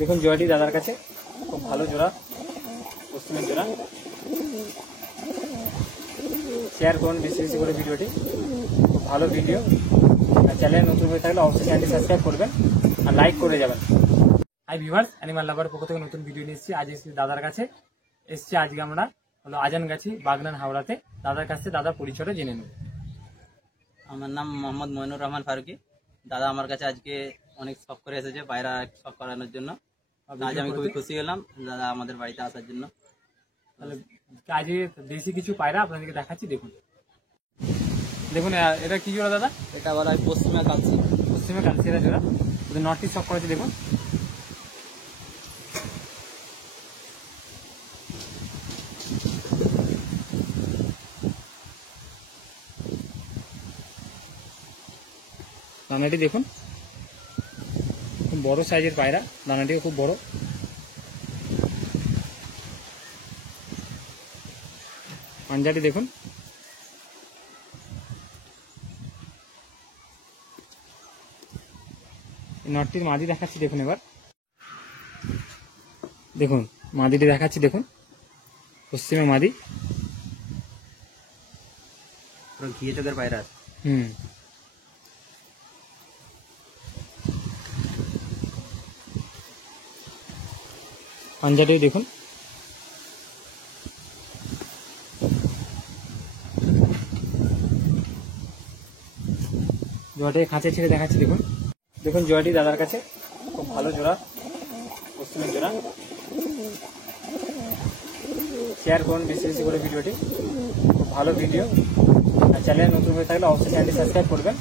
দেখুন জোড়াটি দাদার কাছে খুব ভালো জোড়া, পশ্চিমের জোড়া। শেয়ার করুন বেশি বেশি করে ভিডিওটি, খুব ভালো ভিডিও। আর চ্যানেল নতুন হয়ে থাকলে অবশ্যই চ্যানেলটি সাবস্ক্রাইব করবেন আর লাইক করে যাবেন। হাই ভিউয়ার্স, অ্যানিমাল লাভার পক্ষ থেকে নতুন ভিডিও নিয়ে এসেছি। আজ এসেছি দাদার কাছে। আজকে আমরা হলো আজানগাছি, বাগনান, হাওড়াতে। দাদার কাছে দাদার পরিচয়টা জেনে নেব। আমার নাম মোহাম্মদ মইনুর রহমান ফারুকি। দাদা আমার কাছে আজকে অনেক শখ করে এসেছে পায়রা শখ করানোর জন্য। আজ আমি খুবই খুশি হলাম দাদা আমাদের বাড়িতে আসার জন্য। তাহলে আজকে বেশি কিছু পায়রা আপনাদেরকে দেখাচ্ছি। দেখুন দেখুন এটা কি জোড়া দাদা? এটা বলা হয় পশ্চিমা কালসি। পশ্চিমে কালসিরা জোড়া, ওদের নর্থ ইস্ট শখ করেছে। দেখুন দানাটি দেখুন, খুব বড় সাইজের পায়রা, দানাটিও খুব বড়। পাঞ্জাটি দেখুন, নটটির মাদি দেখাচ্ছি। দেখুন এবার দেখুন মাদিটি দেখাচ্ছি। দেখুন পশ্চিমে মাদি, ঘিয়ে চোখের পায়রা। পাঞ্জাটি দেখুন, জোড়াটি খাঁচে ছেড়ে দেখাচ্ছি। দেখুন দেখুন জোড়াটি দাদার কাছে খুব ভালো জোড়া, পশ্চিমের জোড়া। শেয়ার করুন বেশি বেশি করে ভিডিওটি, খুব ভালো ভিডিও। আর চ্যানেল নতুন হয়ে থাকলে অবশ্যই চ্যানেলটি সাবস্ক্রাইব করবেন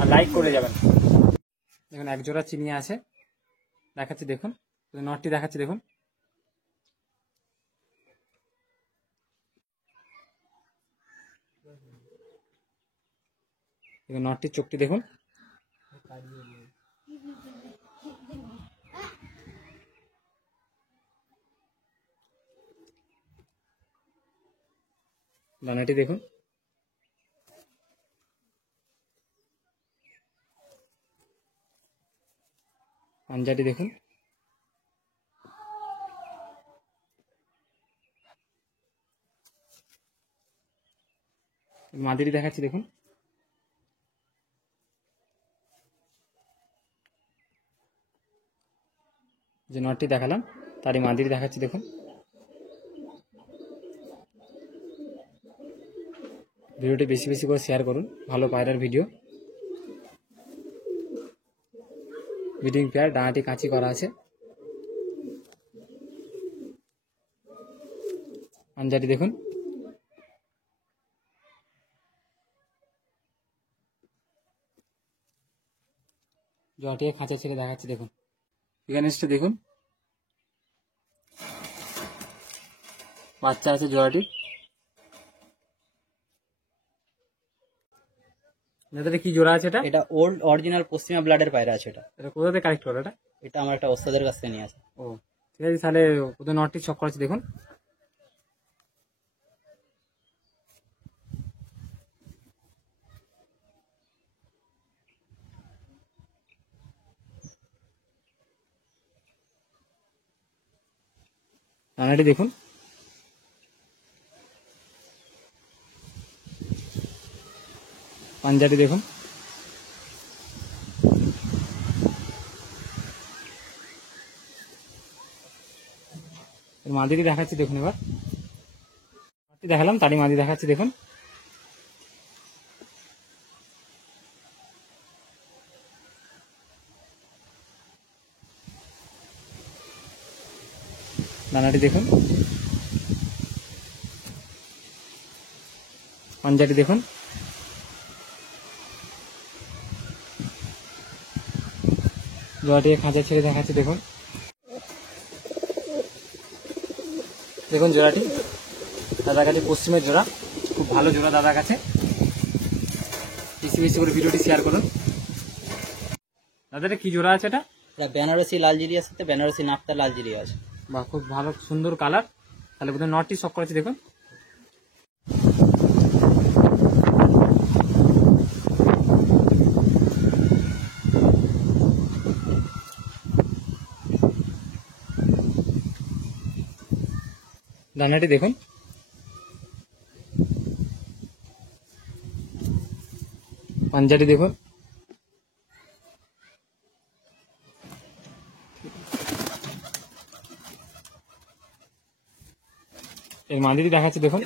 আর লাইক করে যাবেন। দেখুন এক জোড়া চিনিয়ে আছে, দেখাচ্ছি। দেখুন নটটি দেখাচ্ছি। দেখুন নটটির চোখটি দেখুন, দানাটি দেখুন, পাঞ্জাটি দেখুন, মাদিরি দেখাচ্ছি। দেখুন যে নটটি দেখালাম তারই মাদিরি দেখাচ্ছি। দেখুন ভিডিওটি বেশি বেশি করে শেয়ার করুন, ভালো পায়রার ভিডিও। ব্রিডিং পেয়ার, ডানাটি কাঁচি করা আছে। পাঞ্জাটি দেখুন, জোড়াটি খাঁচা ছেড়ে দেখাচ্ছি। দেখুন এখানে দেখুন বাচ্চা আছে জোড়াটি। এটা কি জোড়া আছে? এটা ওল্ড অরিজিনাল পশ্চিমা ব্লাডের পায়রা আছে। এটা কোথা থেকে কালেক্ট করা? এটা আমার একটা ওস্তাদের কাছ থেকে নিয়ে আসে। ও ঠিক আছে, তাহলে ওদের নটটি শখ করেছে। দেখুন রানাটি দেখুন, পাঞ্জাটি দেখুন, মাদিরি দেখাচ্ছি। দেখুন এবার দেখালাম তারই মাদি দেখাচ্ছি। দেখুন দানাটি দেখুন, পাঞ্জাটি দেখুন, জোড়াটি খাঁচা ছেড়ে দেখাচ্ছি। দেখুন দেখুন জোড়াটি দাদার কাছে, পশ্চিমের জোড়া, খুব ভালো জোড়া দাদার কাছে। বেশি বেশি করে ভিডিওটি শেয়ার করুন। দাদা কি জোড়া আছে? এটা বেনারসি লালজিরিয়ার সাথে বেনারসি নাফতা লালজিরিয়া আছে। বা খুব ভালো সুন্দর কালার। তাহলে বোধহয় নটটি শখ করেছে। দেখুন দানাটি দেখুন। পাঞ্জাটি দেখুন। এর মাদিটি দেখাচ্ছি দেখুন।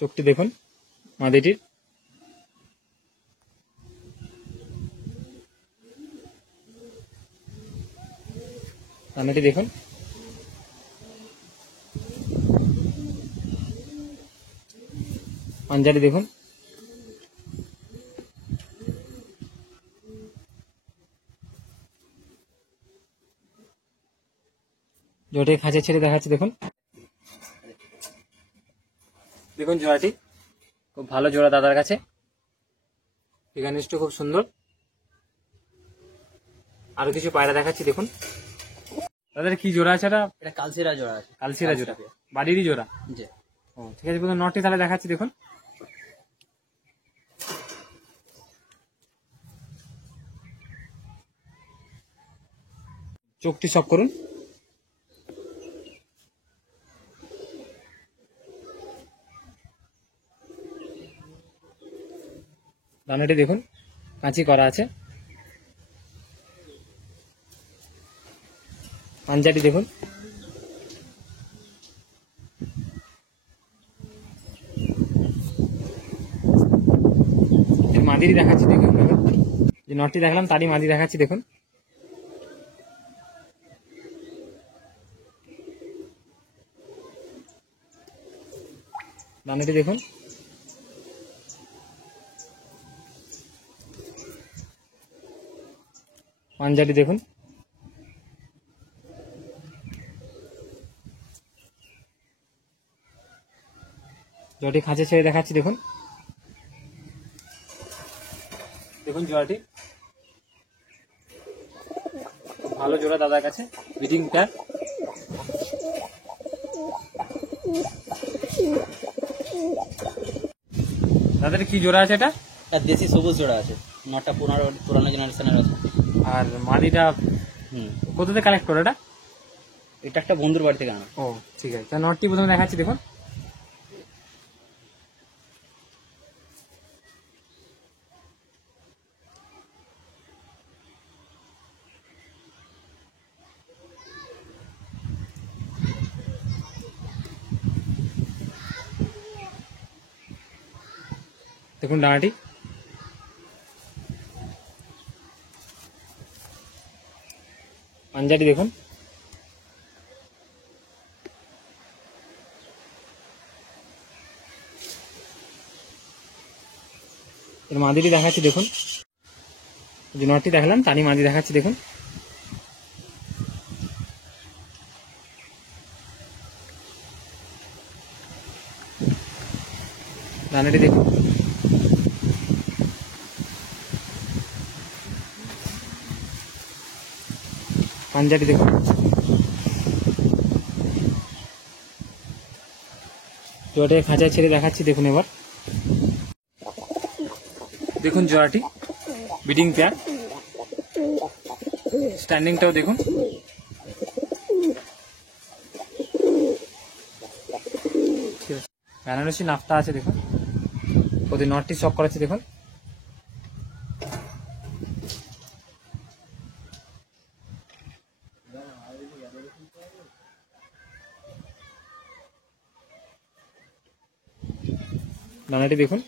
চোখটি দেখুন মাদিটির। দানাটি দেখুন। পাঞ্জাটি দেখুন। জোড়াটি খাঁচা ছেড়ে দেখাচ্ছি দেখুন। দেখুন জোড়াটি খুব ভালো জোড়া দাদার কাছে। এখানে খুব সুন্দর। আরো কিছু পায়রা দেখাচ্ছি দেখুন। তাদের কি জোড়া আছে? এটা কালসিরা জোড়া আছে। কালসিরা জোড়া, বাড়িরই জোড়া। জি। ও ঠিক আছে, প্রথম নটটি তাহলে দেখাচ্ছি দেখুন। চোখটি সব করুন। দানাটি দেখুন কাঁচি করা আছে। পাঞ্জাটি দেখুন। এর মাদিরি দেখাচ্ছি দেখুন। যে নটটি দেখালাম তারই মাদি দেখাচ্ছি দেখুন। দানাটি দেখুন। পাঞ্জাটি দেখুন। জোড়াটি খাঁচে ছেড়ে দেখাচ্ছি দেখুন। দেখুন জোড়াটি ভালো জোড়া দাদার কাছে, ব্রিডিং পেয়ার। দাদার কি জোড়া আছে? এটা দেশি সবুজ জোড়া আছে। নটা পুরানো জেনারেশনের আছে। আর মাদিটা কোথাতে কালেক্ট করো? এটা একটা বন্ধুর বাড়ি থেকে আনা। ও ঠিক আছে, নটটি প্রথমে দেখাচ্ছি দেখুন। দেখুন ডানাটি। পাঞ্জাটি দেখুন। এর মাদিটি দেখাচ্ছি দেখুন। যে নটটি দেখালাম তারই মাদি দেখাচ্ছি দেখুন। দানাটি দেখুন। পাঞ্জাটি দেখুন। জোড়াটাকে খাঁচায় ছেড়ে দেখাচ্ছি দেখুন। এবার দেখুন জোড়াটি ব্রিডিং পেয়ার। স্ট্যান্ডিংটাও দেখুন। বেনারসি নাফতা আছে দেখুন। ওদের নটটি শক করাচ্ছে দেখুন। দানাটি দেখুন।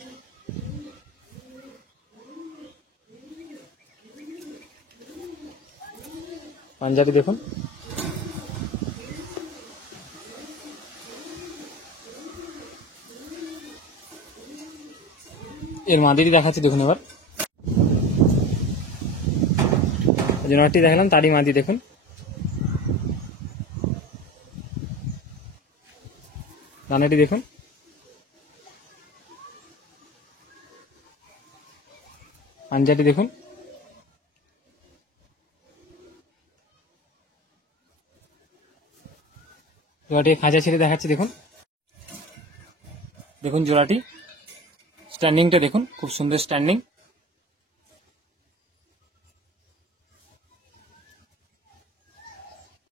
পাঞ্জাবি দেখুন। এর মাদিরি দেখাচ্ছি দেখুন। এবার যে নটটি দেখালাম তারই মাদি দেখুন। দানাটি দেখুন। পাঞ্জাটি দেখুন। জোড়াটি খাঁচা ছেড়ে দেখাচ্ছি দেখুন। দেখুন জোড়াটি স্ট্যান্ডিংটা দেখুন, খুব সুন্দর স্ট্যান্ডিং।